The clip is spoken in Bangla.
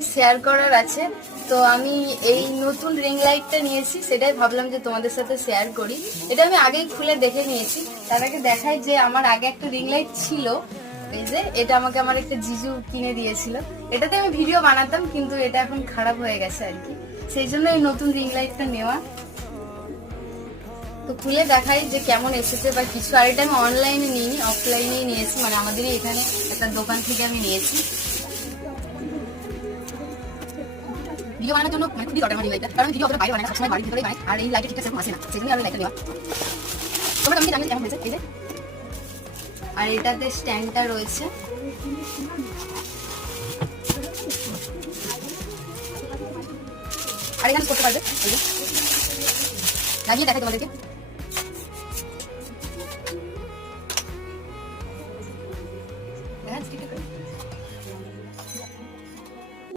শেয়ার করার আছে। তো আমি এই নতুন রিং লাইটটা নিয়েছি, সেটাই ভাবলাম যে তোমাদের সাথে শেয়ার করি। এটা আমি আগেই খুলে দেখে নিয়েছি। তার আগে দেখাই যে আমার আগে একটা রিং লাইট ছিল, এই যে এটা আমাকে আমার একটা জিজু কিনে দিয়েছিল। এটাতে আমি ভিডিও বানাতাম, কিন্তু এটা এখন খারাপ হয়ে গেছে আর কি, সেই জন্য এই নতুন রিং লাইটটা নেওয়া। তো খুলে দেখাই যে কেমন এসেছে বা কিছু। আর এটা আমি অনলাইনে নিইনি, অফলাইনেই নিয়েছি, মানে আমাদেরই এখানে একটা দোকান থেকে আমি নিয়েছি। ভিডিও বানানোর জন্য মানে খুবই দরকার আমার লাইটটা, কারণ ভিডিও অতটা বাইরে বানাই না, সবসময় বাড়ির ভিতরেই বানাই, আর এই লাইটটা ঠিকঠাক সেরকম আসে না, সেজন্যই আমি লাইটটা নেওয়া। তোমরা আমি জানি কেমন হয়েছে এই যে। আর এটাতে স্ট্যান্ডটা রয়েছে, আর এখানে করতে পারবে, এই যে লাগিয়ে দেখাই তোমাদেরকে।